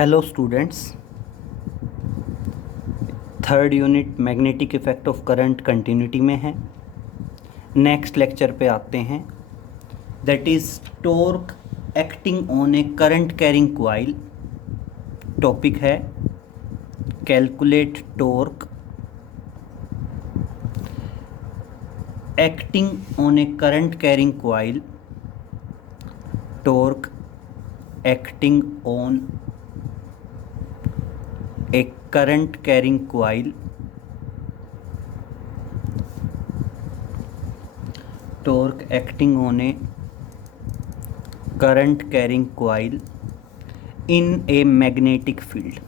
Hello students, third unit magnetic effect of current continuity में है। Next lecture पे आते हैं, that is torque acting on a current carrying coil. Topic है calculate torque acting on a current carrying coil. Torque acting on a current carrying coil, torque acting on a current carrying coil in a magnetic field,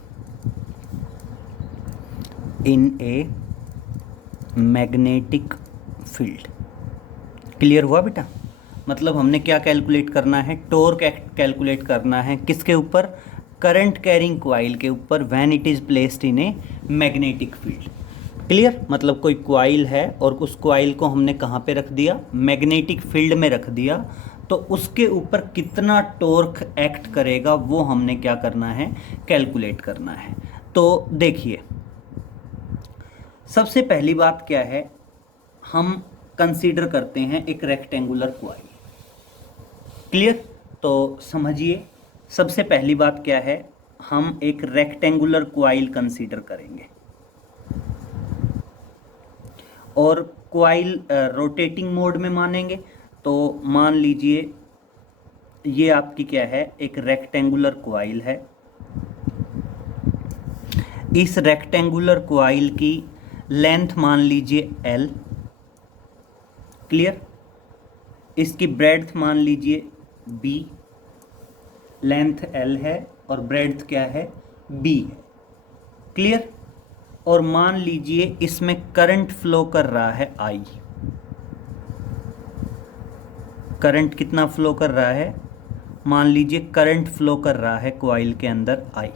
in a magnetic field। Clear हुआ बेटा? मतलब हमने क्या calculate करना है? Torque calculate करना है किसके ऊपर? करंट कैरिंग कॉइल के ऊपर, when it is placed in a magnetic field. Clear? मतलब कोई कॉइल है और उस कॉइल को हमने कहाँ पे रख दिया? मैग्नेटिक फील्ड में रख दिया, तो उसके ऊपर कितना टॉर्क एक्ट करेगा वो हमने क्या करना है? कैलकुलेट करना है। तो देखिए, सबसे पहली बात क्या है, हम कंसीडर करते हैं एक रेक्टेंगुलर कॉइल। क्लियर? तो समझिए, सबसे पहली बात क्या है, हम एक रेक्टेंगुलर कॉइल कंसीडर करेंगे और कॉइल रोटेटिंग मोड में मानेंगे। तो मान लीजिए ये आपकी क्या है? एक रेक्टेंगुलर कॉइल है। इस रेक्टेंगुलर कॉइल की लेंथ मान लीजिए L। क्लियर? इसकी ब्रेड्थ मान लीजिए B। लेंथ L है और ब्रेड्थ क्या है? B है। क्लियर? और मान लीजिए इसमें करंट फ्लो कर रहा है I। करंट कितना फ्लो कर रहा है? मान लीजिए करंट फ्लो कर रहा है कॉइल के अंदर I।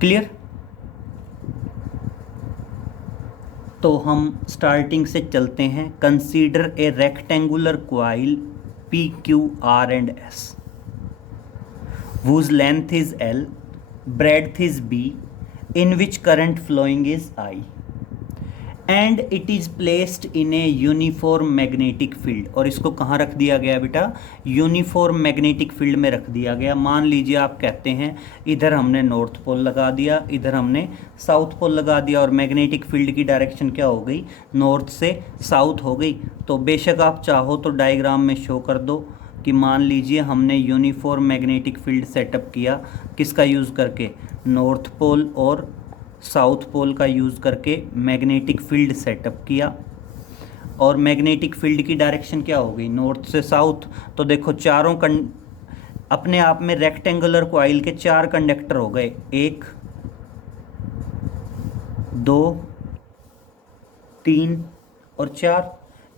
क्लियर? तो हम स्टार्टिंग से चलते हैं। Consider a rectangular coil PQR and S whose length is L, breadth is B, in which current flowing is I, and it is placed in a uniform magnetic field। और इसको कहाँ रख दिया गया बेटा? यूनिफॉर्म मैग्नेटिक फील्ड में रख दिया गया। मान लीजिए आप कहते हैं इधर हमने नॉर्थ पोल लगा दिया, इधर हमने साउथ पोल लगा दिया, और मैग्नेटिक फील्ड की डायरेक्शन क्या हो गई? नॉर्थ से साउथ हो गई। तो बेशक आप चाहो तो डायग्राम में शो कर दो कि मान लीजिए हमने यूनिफॉर्म मैग्नेटिक फील्ड सेटअप किया, किसका यूज़ करके? नॉर्थ पोल और साउथ पोल का यूज़ करके मैग्नेटिक फील्ड सेटअप किया, और मैग्नेटिक फील्ड की डायरेक्शन क्या हो गई? नॉर्थ से साउथ। तो देखो चारों अपने आप में रेक्टेंगुलर कॉइल के 4 कंडक्टर हो गए, 1 2 3 और 4।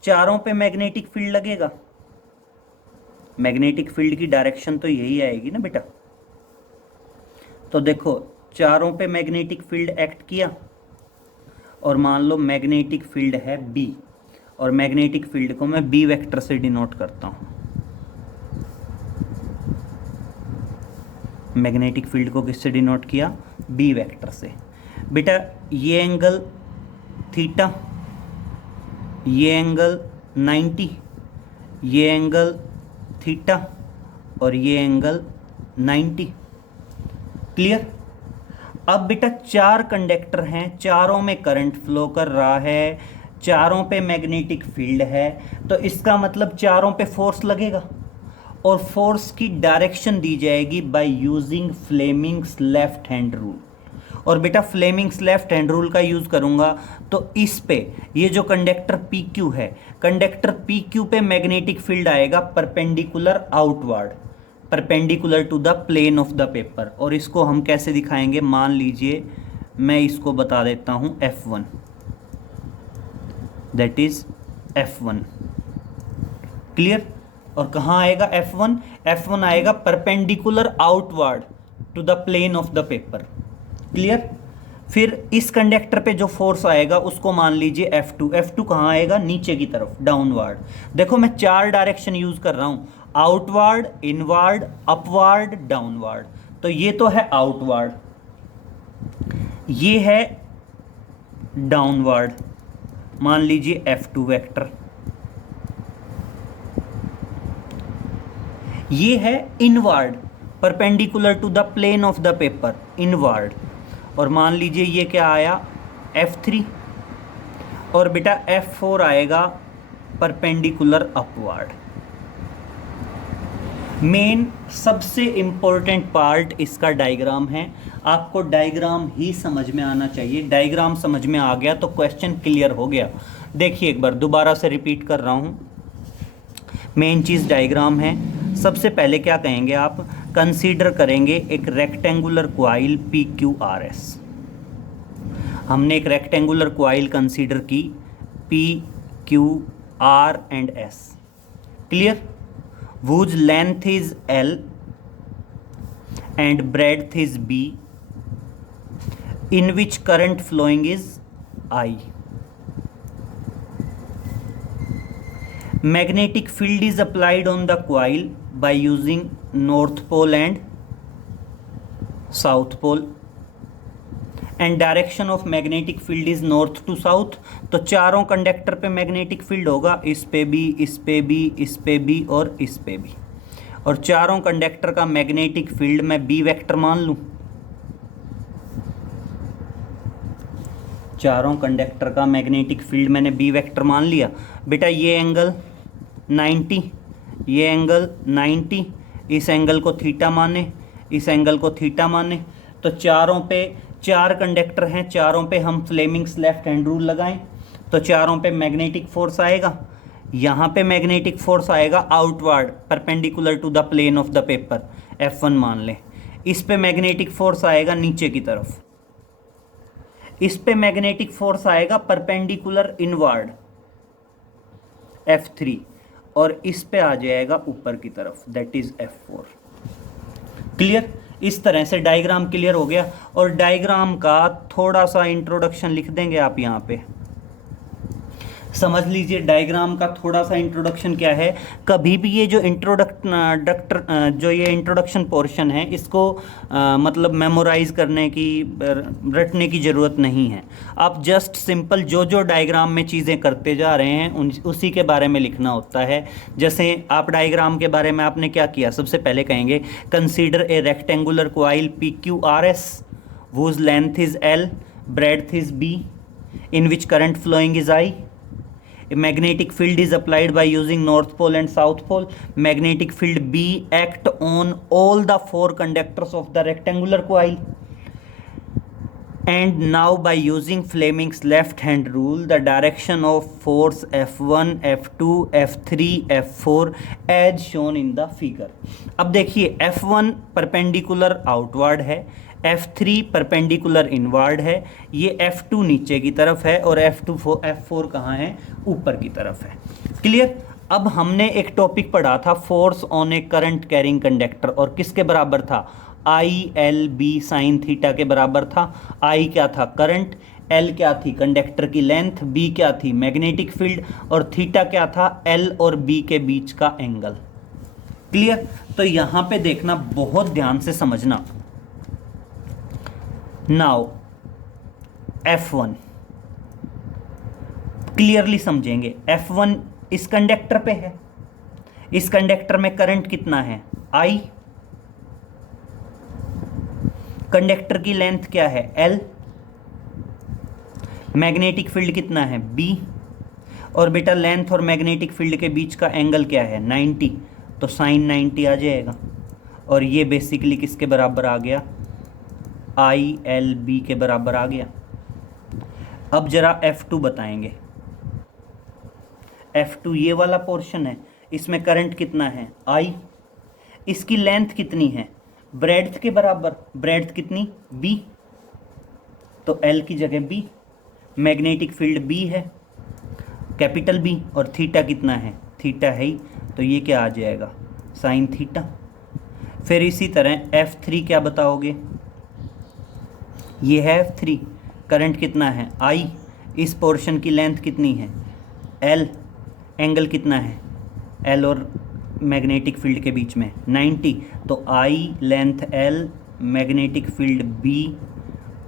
चारों पे मैग्नेटिक फील्ड लगेगा। मैग्नेटिक फील्ड की डायरेक्शन तो यही आएगी ना बेटा। तो देखो चारों पे मैग्नेटिक फील्ड एक्ट किया, और मान लो मैग्नेटिक फील्ड है B, और मैग्नेटिक फील्ड को मैं B वेक्टर से डिनोट करता हूँ। मैग्नेटिक फील्ड को किससे डिनोट किया? B वेक्टर से। बेटा ये एंगल थीटा, ये एंगल 90, ये एंगल थीटा और ये एंगल 90। क्लियर? अब बेटा 4 कंडक्टर हैं, चारों में करंट फ्लो कर रहा है, चारों पे मैग्नेटिक फील्ड है, तो इसका मतलब चारों पे फोर्स लगेगा, और फोर्स की डायरेक्शन दी जाएगी by using Fleming's left hand rule. और बेटा फ्लेमिंग्स लेफ्ट हैंड रूल का यूज़ करूँगा तो इस पे ये जो कंडक्टर PQ है, कंडक्टर PQ पे मैग्नेटिक फील्ड आएगा perpendicular outward, perpendicular to the plane of the paper. और इसको हम कैसे दिखाएंगे? मान लीजिए मैं इसको बता देता हूँ F1, that is F1। Clear? और कहाँ आएगा F1? F1 आएगा perpendicular outward to the plane of the paper. Clear? फिर इस कंडक्टर पे जो फोर्स आएगा उसको मान लीजिए F2। F2 कहाँ आएगा? नीचे की तरफ, डाउनवर्ड। देखो मैं 4 डायरेक्शन यूज कर रहा हूँ, आउटवर्ड, इनवर्ड, अपवर्ड, डाउनवर्ड। तो ये तो है आउटवर्ड, ये है डाउनवर्ड, मान लीजिए F2 वेक्टर। ये है inward, perpendicular to the plane of the paper, inward. और मान लीजिए ये क्या आया F3, और बेटा F4 आएगा परपेंडिकुलर अपवर्ड। मेन सबसे इम्पोर्टेंट पार्ट इसका डायग्राम है। आपको डायग्राम ही समझ में आना चाहिए। डायग्राम समझ में आ गया तो क्वेश्चन क्लियर हो गया। देखिए एक बार दोबारा से रिपीट कर रहा हूँ। मेन चीज़ डायग्राम है। सबसे पहले क्या कहेंगे आप, कंसीडर करेंगे एक रेक्टेंगुलर क्वाइल PQRS। हमने एक रेक्टेंगुलर क्वाइल कंसीडर की PQR and S, clear, whose length is L and breadth is B, in which current flowing is I. Magnetic field is applied on the coil by using north pole and south pole, and direction of magnetic field is north to south। तो चारों conductor पे magnetic field होगा, इस पे भी, इस पे भी, इस पे भी और इस पे भी। और चारों कंडक्टर का मैग्नेटिक फील्ड मैं B वेक्टर मान लूं। चारों कंडक्टर का मैग्नेटिक फील्ड मैंने B वेक्टर मान लिया। बेटा ये एंगल 90, ये एंगल 90, इस एंगल को थीटा माने, इस एंगल को थीटा माने। तो चारों पे, चार कंडक्टर हैं, चारों पे हम फ्लेमिंग्स लेफ्ट हैंड रूल लगाएं तो चारों पे मैग्नेटिक फोर्स आएगा। यहाँ पे मैग्नेटिक फोर्स आएगा outward, perpendicular to the plane of the paper, F1 मान लें। इस पे मैग्नेटिक फोर्स आएगा नीचे की तरफ, इस पे मैग्नेटिक फोर्स आएगा परपेंडिकुलर इनवर्ड, F3, और इस पे आ जाएगा ऊपर की तरफ, दैट इज F4। क्लियर? इस तरह से डायग्राम क्लियर हो गया। और डायग्राम का थोड़ा सा इंट्रोडक्शन लिख देंगे आप यहाँ पे, समझ लीजिए। डायग्राम का थोड़ा सा इंट्रोडक्शन क्या है, कभी भी ये जो इंट्रोडक्शन पोर्शन है इसको मतलब मेमोराइज करने की, रटने की ज़रूरत नहीं है। आप जस्ट सिंपल जो जो डायग्राम में चीज़ें करते जा रहे हैं उसी के बारे में लिखना होता है। जैसे आप डायग्राम के बारे में आपने क्या किया, सबसे पहले कहेंगे consider a rectangular coil PQRS whose length is L, breadth is B, in which current flowing is I. A magnetic field is applied by using north pole and south pole. Magnetic field B act on all the four conductors of the rectangular coil. And now by using Fleming's left hand rule, the direction of force F1, F2, F3, F4 as shown in the figure. अब देखिए F1 perpendicular outward है, F3 perpendicular inward है, ये F2 नीचे की तरफ है और F4 कहाँ है, ऊपर की तरफ है। क्लियर? अब हमने एक टॉपिक पढ़ा था force on a current carrying conductor, और किसके बराबर था, ILB साइन थीटा के बराबर था। I क्या था, करंट, L क्या थी, कंडक्टर की लेंथ, B क्या थी, मैग्नेटिक फील्ड, और थीटा क्या था, L और B के बीच का एंगल। क्लियर? तो यहाँ पे देखना, बहुत ध्यान से समझना। नाउ F1 क्लियरली समझेंगे। F1 इस कंडक्टर पे है, इस कंडक्टर में करंट कितना है, I, कंडक्टर की लेंथ क्या है, L, मैग्नेटिक फील्ड कितना है, B, और बेटा लेंथ और मैग्नेटिक फील्ड के बीच का एंगल क्या है, 90, तो साइन 90 आ जाएगा। और ये बेसिकली किसके बराबर आ गया, ILB के बराबर आ गया। अब जरा F2 बताएंगे। F2 ये वाला पोर्शन है, इसमें करंट कितना है, I, इसकी लेंथ कितनी है, ब्रेड्थ के बराबर, ब्रेड्थ कितनी, B, तो L की जगह B, मैग्नेटिक फील्ड B है, कैपिटल B, और थीटा कितना है, थीटा है ही, तो ये क्या आ जाएगा, साइन थीटा। फिर इसी तरह F3 क्या बताओगे, ये है F3, करंट कितना है, I, इस पोर्शन की लेंथ कितनी है, L, एंगल कितना है, L और मैग्नेटिक फील्ड के बीच में 90, तो I length L magnetic field B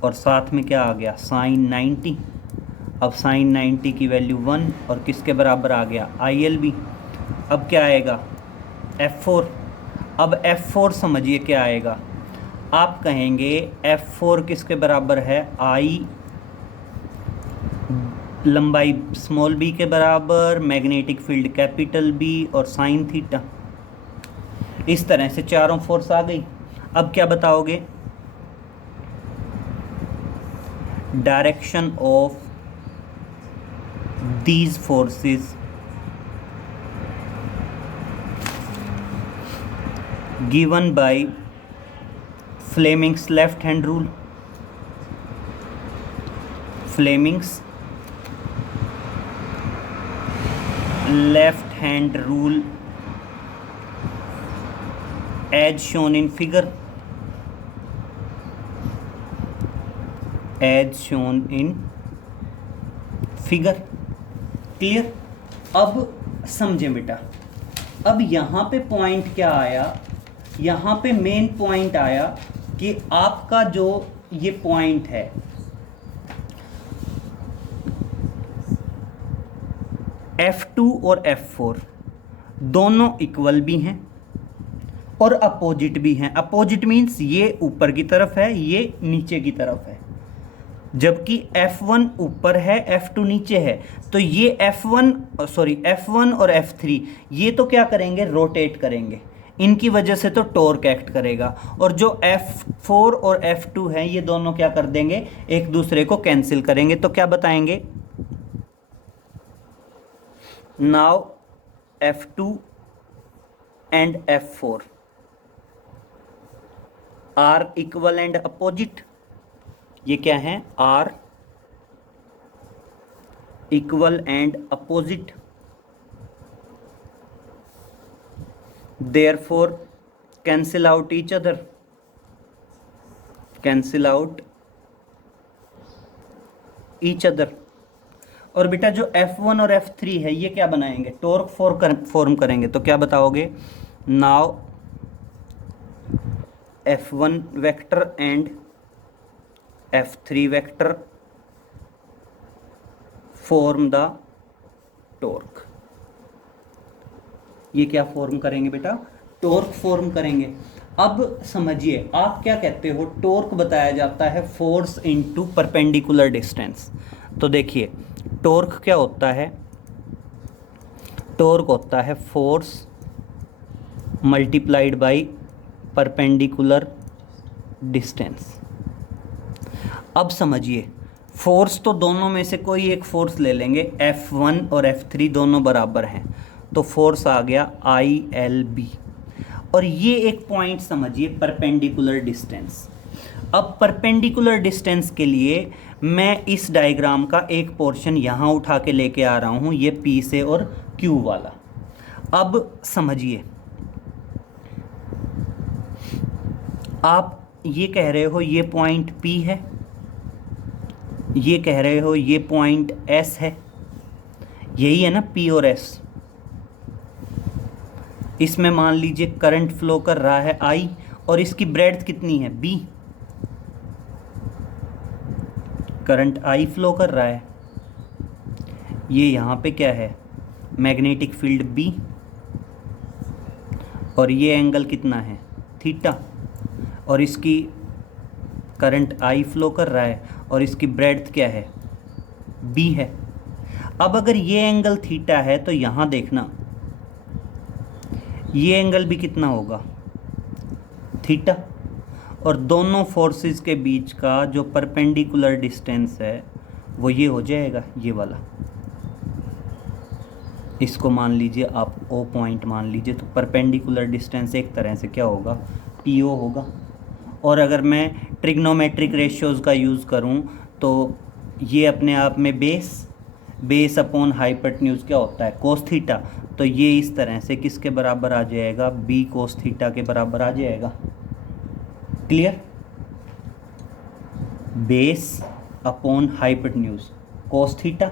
और साथ में क्या आ गया साइन 90। अब साइन 90 की वैल्यू 1 और किसके बराबर आ गया ILB। अब क्या आएगा F4। अब F4 समझिए क्या आएगा, आप कहेंगे F4 किसके बराबर है, I लंबाई स्मॉल b के बराबर, मैग्नेटिक फील्ड कैपिटल B और साइन थीटा। इस तरह से चारों फोर्स आ गई। अब क्या बताओगे, direction of these forces given by Fleming's left hand rule. Fleming's left hand rule as shown in figure, as shown in figure। Clear. अब समझें बेटा, अब यहाँ पे पॉइंट क्या आया, यहाँ पे मेन पॉइंट आया कि आपका जो ये पॉइंट है F2 और F4 दोनों इक्वल भी हैं और अपोजिट भी हैं। अपोजिट मीन्स ये ऊपर की तरफ है, ये नीचे की तरफ है, जबकि F1 ऊपर है F2 नीचे है। तो ये F1 और F3 ये तो क्या करेंगे, रोटेट करेंगे, इनकी वजह से तो टॉर्क एक्ट करेगा। और जो F4 और F2 है ये दोनों क्या कर देंगे, एक दूसरे को कैंसिल करेंगे। तो क्या बताएंगे, now F2 and F4 are equal and opposite. ये क्या है, are equal and opposite. Therefore cancel out each other, cancel out each other. और बेटा जो F1 और F3 है ये क्या बनाएंगे, टॉर्क फॉर्म करेंगे। तो क्या बताओगे, now F1 vector and F3 vector form the torque. ये क्या फॉर्म करेंगे बेटा, टॉर्क फॉर्म करेंगे। अब समझिए, आप क्या कहते हो, टॉर्क बताया जाता है फोर्स इनटू परपेंडिकुलर डिस्टेंस। तो देखिए टॉर्क क्या होता है, टॉर्क होता है force multiplied by perpendicular distance. अब समझिए, फोर्स तो दोनों में से कोई एक फोर्स ले लेंगे, F1 और F3 दोनों बराबर हैं, तो फोर्स आ गया ILB। और ये एक पॉइंट समझिए परपेंडिकुलर डिस्टेंस। अब परपेंडिकुलर डिस्टेंस के लिए मैं इस डायग्राम का एक पोर्शन यहाँ उठा के लेके आ रहा हूँ, ये P से और Q वाला। अब समझिए, आप ये कह रहे हो ये पॉइंट P है, ये कह रहे हो ये पॉइंट S है, यही है ना P और S। इसमें मान लीजिए करंट फ्लो कर रहा है I और इसकी ब्रेड्थ कितनी है B, करंट I फ्लो कर रहा है। ये यहाँ पे क्या है, मैग्नेटिक फील्ड B, और ये एंगल कितना है थीटा, और इसकी करंट I फ्लो कर रहा है और इसकी ब्रेड्थ क्या है B है। अब अगर ये एंगल थीटा है तो यहाँ देखना ये एंगल भी कितना होगा थीटा, और दोनों फोर्सेस के बीच का जो परपेंडिकुलर डिस्टेंस है वो ये हो जाएगा, ये वाला। इसको मान लीजिए आप O पॉइंट मान लीजिए, तो परपेंडिकुलर डिस्टेंस एक तरह से क्या होगा, PO होगा। और अगर मैं ट्रिग्नोमेट्रिक रेशियोज़ का यूज़ करूं तो ये अपने आप में बेस अपॉन हाइपोटेन्यूज क्या होता है, कोस थीटा। तो ये इस तरह से किसके बराबर आ जाएगा, B कोस थीटा के बराबर आ जाएगा। Clear, base upon hypotenuse cos theta,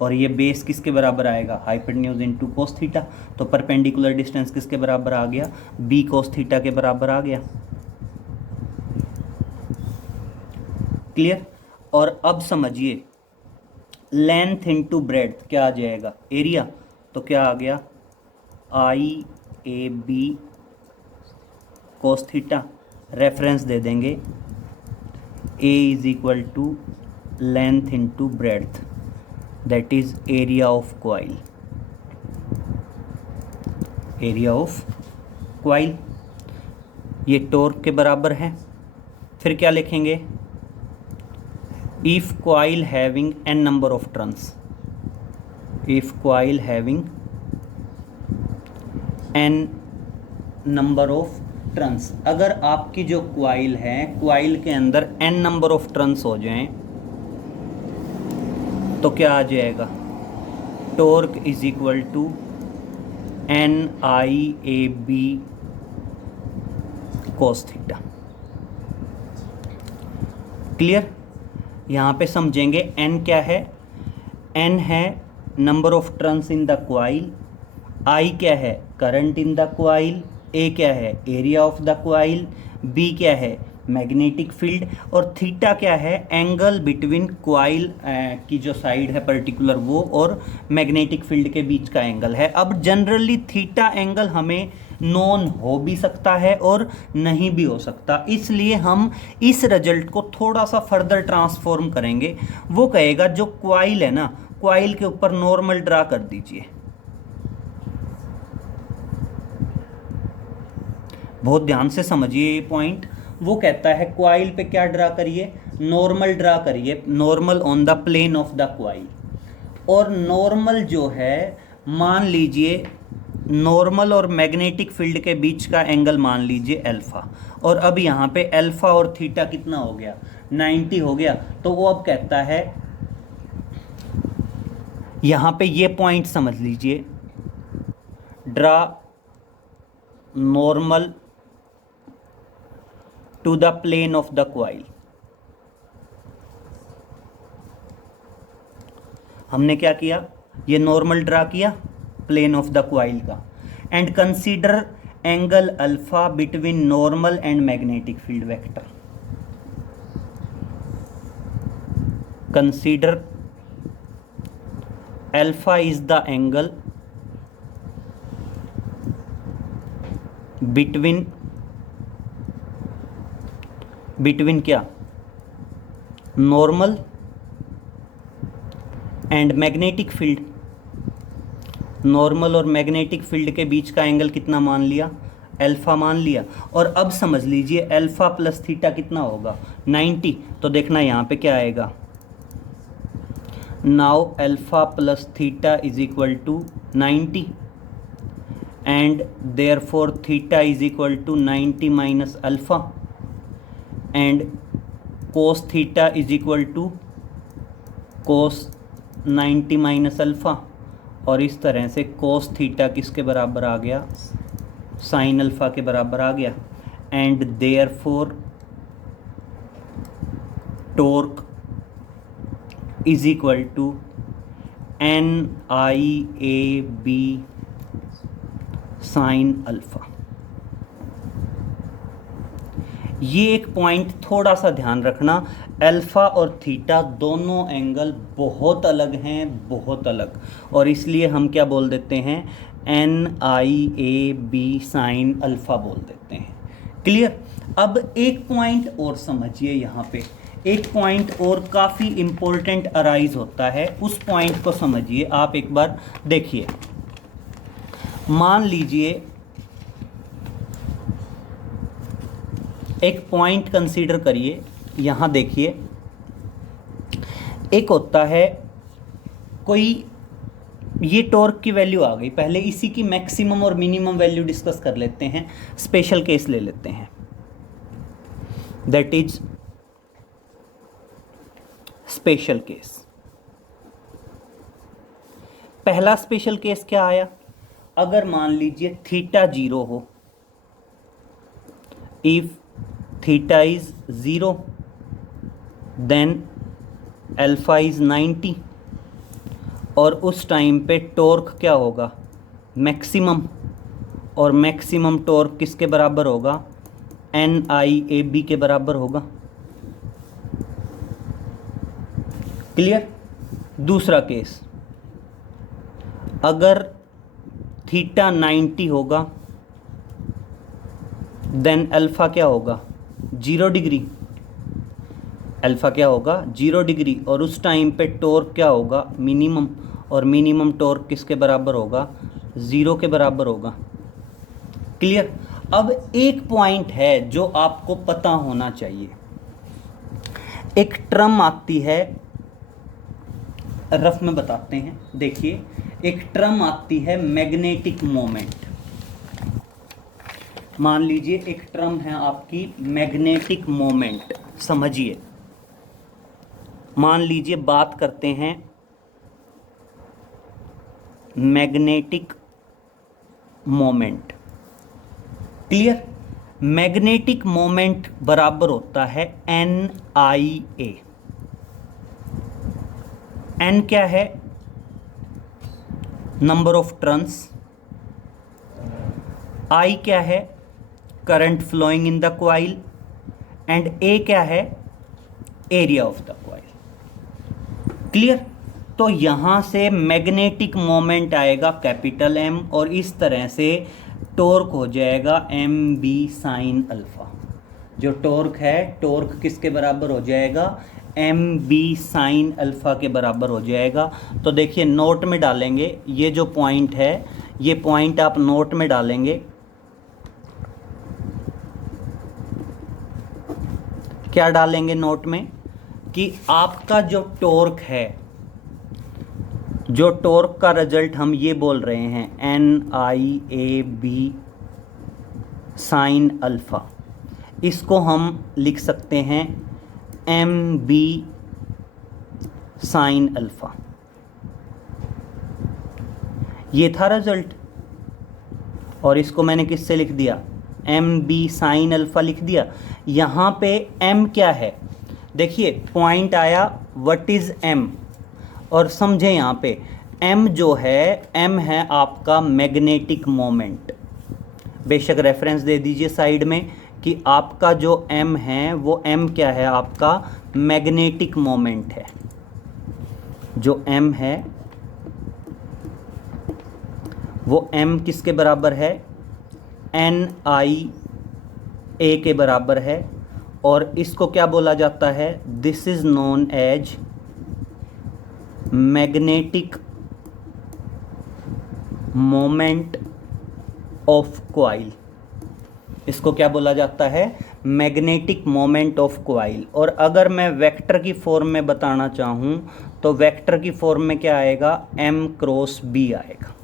और ये बेस किसके बराबर आएगा, हाइपोटेन्यूज इनटू कोस थीटा। तो परपेंडिकुलर डिस्टेंस किसके बराबर आ गया, B कोस थीटा के बराबर आ गया। क्लियर। और अब समझिए लेंथ इनटू ब्रेड्थ क्या आ जाएगा, एरिया। तो क्या आ गया, I A B cos theta, reference दे देंगे A is equal to length into breadth, that is area of coil, area of coil. ये टॉर्क के बराबर है। फिर क्या लिखेंगे, if coil having n number of turns, if coil having n number of turns, अगर आपकी जो coil है, coil के अंदर n number of turns हो जाएं तो क्या आ जाएगा, torque is equal to n I A B cos theta. Clear. यहाँ पे समझेंगे n क्या है, n है number of turns in the coil, I क्या है current in the coil, A क्या है area of the coil, B क्या है मैग्नेटिक फील्ड, और थीटा क्या है एंगल बिटवीन क्वाइल की जो साइड है पर्टिकुलर वो और मैग्नेटिक फील्ड के बीच का एंगल है। अब जनरली थीटा एंगल हमें नॉन हो भी सकता है और नहीं भी हो सकता, इसलिए हम इस रिजल्ट को थोड़ा सा फर्दर ट्रांसफॉर्म करेंगे। वो कहेगा जो क्वाइल है ना, क्वाइल के ऊपर नॉर्मल ड्रा कर दीजिए, बहुत ध्यान से समझिए ये पॉइंट। वो कहता है क्वाइल पे क्या ड्रा करिए, नॉर्मल ड्रा करिए, normal on the plane of the coil. और नॉर्मल जो है मान लीजिए नॉर्मल और मैग्नेटिक फील्ड के बीच का एंगल मान लीजिए अल्फा, और अब यहाँ पे अल्फा और थीटा कितना हो गया 90 हो गया। तो वो अब कहता है यहाँ पे ये पॉइंट समझ लीजिए, draw normal to the plane of the coil. हमने क्या किया, ये नॉर्मल ड्रा किया प्लेन ऑफ द क्वाइल का, and consider angle alpha between normal and magnetic field vector. Consider alpha is the angle between क्या, normal and magnetic field. Normal और magnetic field के बीच का एंगल कितना मान लिया, अल्फा मान लिया। और अब समझ लीजिए अल्फा प्लस थीटा कितना होगा 90। तो देखना यहाँ पे क्या आएगा, now alpha plus theta is equal to 90 and therefore theta is equal to 90 minus alpha and cos theta is equal to cos 90 minus alpha. और इस तरह से कोस थीटा किसके बराबर आ गया, साइन अल्फा के बराबर आ गया। And therefore torque is equal to n I A B sine alpha. ये एक पॉइंट थोड़ा सा ध्यान रखना, अल्फ़ा और थीटा दोनों एंगल बहुत अलग हैं, बहुत अलग, और इसलिए हम क्या बोल देते हैं, n I A B sine alpha बोल देते हैं। क्लियर। अब एक पॉइंट और समझिए, यहाँ पे एक पॉइंट और काफ़ी इम्पोर्टेंट अराइज होता है, उस पॉइंट को समझिए। आप एक बार देखिए, मान लीजिए एक पॉइंट कंसीडर करिए, यहाँ देखिए एक होता है कोई, ये टॉर्क की वैल्यू आ गई, पहले इसी की मैक्सिमम और मिनिमम वैल्यू डिस्कस कर लेते हैं, स्पेशल केस ले लेते हैं, दैट इज स्पेशल केस। पहला स्पेशल केस क्या आया, अगर मान लीजिए थीटा 0 हो, if theta is 0 then alpha is 90, और उस टाइम पे टॉर्क क्या होगा, मैक्सिमम, और मैक्सिमम टॉर्क किसके बराबर होगा, एन आई ए बी के बराबर होगा। क्लियर। दूसरा केस, अगर थीटा 90 होगा देन अल्फ़ा क्या होगा, 0 डिग्री। अल्फ़ा क्या होगा, 0 डिग्री। और उस टाइम पे टॉर्क क्या होगा, मिनिमम। और मिनिमम टॉर्क किसके बराबर होगा, 0 के बराबर होगा। क्लियर। अब एक पॉइंट है जो आपको पता होना चाहिए। एक टर्म आती है, रफ में बताते हैं, देखिए एक टर्म आती है मैग्नेटिक मोमेंट। मान लीजिए एक टर्म है आपकी मैग्नेटिक मोमेंट, समझिए। मान लीजिए बात करते हैं magnetic moment. Clear. Magnetic moment बराबर होता है NIA। N क्या है, नंबर ऑफ टर्न्स। I क्या है, current flowing in the coil. And A क्या है, area of the coil. Clear. तो यहां से मैग्नेटिक मोमेंट आएगा कैपिटल M, और इस तरह से टॉर्क हो जाएगा MB साइन अल्फा। जो टॉर्क है, टॉर्क किसके बराबर हो जाएगा, MB साइन अल्फा के बराबर हो जाएगा। तो देखिए नोट में डालेंगे, ये जो पॉइंट है, ये पॉइंट आप नोट में डालेंगे। क्या डालेंगे नोट में, कि आपका जो टॉर्क है, जो टॉर्क का रिजल्ट हम ये बोल रहे हैं NIAB साइन अल्फा, इसको हम लिख सकते हैं MB साइन अल्फा। ये था रिजल्ट, और इसको मैंने किससे लिख दिया, MB साइन अल्फा लिख दिया। यहाँ पे M क्या है, देखिए पॉइंट आया व्हाट इज M, और समझे यहाँ पे M जो है, M है आपका मैग्नेटिक मोमेंट। बेशक रेफरेंस दे दीजिए साइड में कि आपका जो M है वो M क्या है, आपका मैग्नेटिक मोमेंट है। जो M है वो M किसके बराबर है, NIA के बराबर है। और इसको क्या बोला जाता है, this is known as magnetic moment of coil. इसको क्या बोला जाता है, मैग्नेटिक मोमेंट ऑफ कॉइल। और अगर मैं वेक्टर की फॉर्म में बताना चाहूं तो वेक्टर की फॉर्म में क्या आएगा, M क्रॉस B आएगा।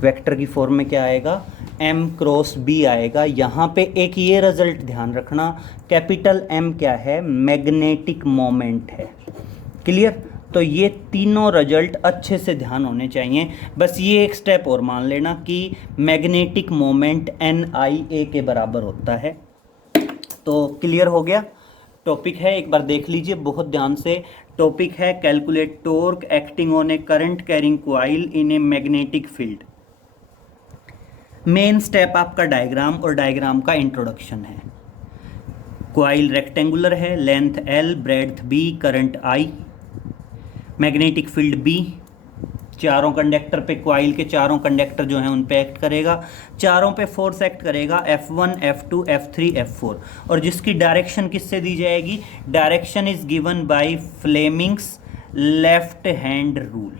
वेक्टर की फॉर्म में क्या आएगा, M क्रॉस B आएगा। यहाँ पे एक ये रिजल्ट ध्यान रखना, कैपिटल M क्या है, मैग्नेटिक मोमेंट है। क्लियर। तो ये तीनों रिजल्ट अच्छे से ध्यान होने चाहिए। बस ये एक स्टेप और मान लेना कि मैग्नेटिक मोमेंट NIA के बराबर होता है। तो क्लियर हो गया। टॉपिक है, एक बार देख लीजिए बहुत ध्यान से। टॉपिक है calculate torque acting on a current carrying coil in a magnetic field. Main step आपका डायग्राम और डायग्राम का इंट्रोडक्शन है। कॉइल रेक्टेंगुलर है, length L, breadth B, current I, magnetic field B। चारों कंडक्टर पे, कॉइल के चारों कंडक्टर जो हैं उन पे एक्ट करेगा। चारों पे फोर्स एक्ट करेगा F1, F2, F3, F4। और जिसकी डायरेक्शन किससे दी जाएगी, direction is given by Fleming's left hand rule.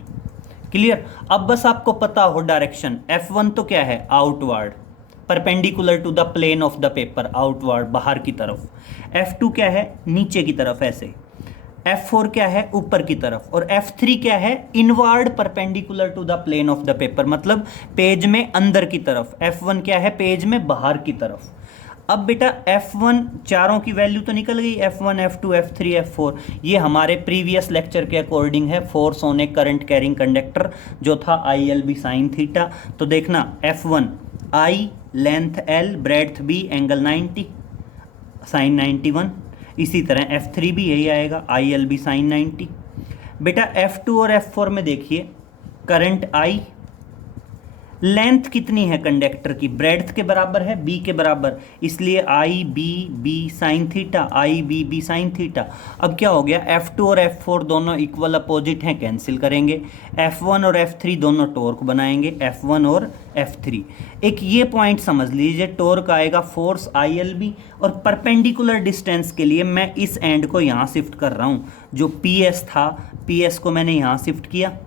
Clear. अब बस आपको पता हो डायरेक्शन। F1 तो क्या है, outward, perpendicular to the plane of the paper, outward, बाहर की तरफ। F2 क्या है, नीचे की तरफ ऐसे। F4 क्या है, ऊपर की तरफ। और F3 क्या है, inward, perpendicular to the plane of the paper, मतलब पेज में अंदर की तरफ। F1 क्या है, पेज में बाहर की तरफ। अब बेटा F1 चारों की वैल्यू तो निकल गई, F1, F2, F3, F4। ये हमारे प्रीवियस लेक्चर के अकॉर्डिंग है, force on a current carrying conductor, जो था ILB साइन थीटा। तो देखना F1 I, length L, breadth B, angle 90, sine 91। इसी तरह F3 भी यही आएगा, ILB साइन 90। बेटा F2 और F4 में देखिए, करंट I, लेंथ कितनी है कंडक्टर की, ब्रेड्थ के बराबर है, बी के बराबर, इसलिए आई बी बी साइन थीटा, आई बी बी साइन थीटा। अब क्या हो गया, F2 और F4 दोनों इक्वल अपोजिट हैं, कैंसिल करेंगे। F1 और F3 दोनों टॉर्क बनाएंगे, F1 और F3। एक ये पॉइंट समझ लीजिए, टॉर्क आएगा फोर्स ILB, और परपेंडिकुलर डिस्टेंस के लिए मैं इस एंड को यहाँ शिफ्ट कर रहा हूँ। जो PS था, PS को मैंने यहाँ शिफ्ट किया,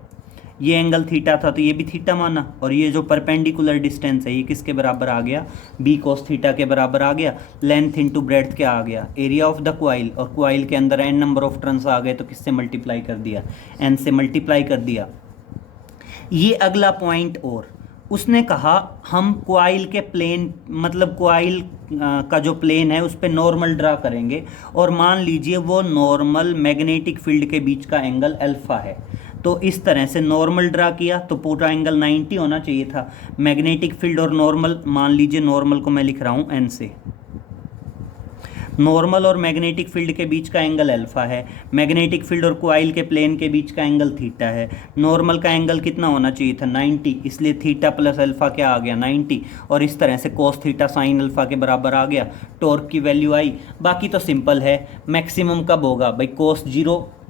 ये एंगल थीटा था तो ये भी थीटा माना, और ये जो परपेंडिकुलर डिस्टेंस है ये किसके बराबर आ गया, बी कोस थीटा के बराबर आ गया। लेंथ इनटू ब्रेड्थ क्या आ गया, एरिया ऑफ द क्वाइल, और क्वाइल के अंदर n नंबर ऑफ टर्न्स आ गए तो किससे मल्टीप्लाई कर दिया, n से मल्टीप्लाई कर दिया। ये अगला पॉइंट, और उसने कहा हम क्वाइल के प्लेन, मतलब क्वाइल का जो प्लेन है उस पर नॉर्मल ड्रा करेंगे, और मान लीजिए वो नॉर्मल मैग्नेटिक फील्ड के बीच का एंगल अल्फा है। तो इस तरह से नॉर्मल ड्रा किया तो पूरा एंगल 90 होना चाहिए था। मैग्नेटिक फील्ड और नॉर्मल, मान लीजिए नॉर्मल को मैं लिख रहा हूँ n से, नॉर्मल और मैग्नेटिक फील्ड के बीच का एंगल अल्फा है, मैग्नेटिक फील्ड और क्वाइल के प्लेन के बीच का एंगल थीटा है। नॉर्मल का एंगल कितना होना चाहिए था, 90, इसलिए थीटा प्लस अल्फा क्या आ गया, 90, और इस तरह से कोस थीटा साइन अल्फा के बराबर आ गया। टॉर्क की वैल्यू आई। बाकी तो सिंपल है, मैक्सिमम कब होगा भाई, कोस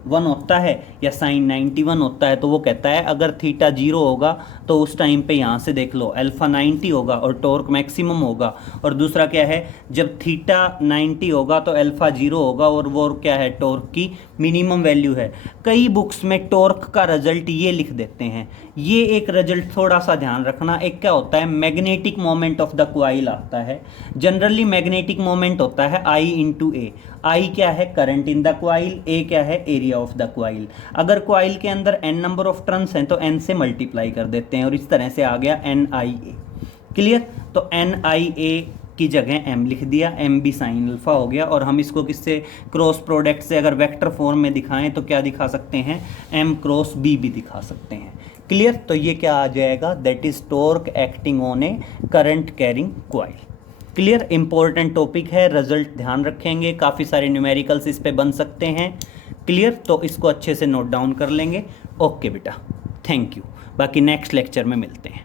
1 होता है या साइन 91 होता है, तो वो कहता है अगर थीटा 0 होगा तो उस टाइम पे यहाँ से देख लो अल्फा 90 होगा और टॉर्क मैक्सिमम होगा। और दूसरा क्या है, जब थीटा 90 होगा तो अल्फा 0 होगा, और वो क्या है, टॉर्क की मिनिमम वैल्यू है। कई बुक्स में टॉर्क का रिजल्ट ये लिख देते हैं, ये एक रिजल्ट थोड़ा सा ध्यान रखना। एक क्या होता है, magnetic moment of the coil आता है। जनरली मैग्नेटिक मोमेंट होता है I इंटू ए। आई क्या है, करंट इन द क्वाइल, ए क्या है, एरिया ऑफ द क्वाइल। अगर क्वाइल के अंदर n नंबर ऑफ टर्न्स हैं तो n से मल्टीप्लाई कर देते हैं, और इस तरह से आ गया NIA। क्लियर, तो NIA की जगह m लिख दिया, m भी साइन अल्फा हो गया। और हम इसको किससे, क्रॉस प्रोडक्ट से अगर वेक्टर फॉर्म में दिखाएं तो क्या दिखा सकते हैं, m क्रॉस b भी दिखा सकते हैं। क्लियर, तो ये क्या आ जाएगा, that is torque acting on a current carrying coil. Clear, important topic है, रिजल्ट ध्यान रखेंगे, काफ़ी सारे न्यूमेरिकल्स इस पे बन सकते हैं। क्लियर, तो इसको अच्छे से नोट डाउन कर लेंगे। ओके बेटा, थैंक यू। बाकी नेक्स्ट लेक्चर में मिलते हैं।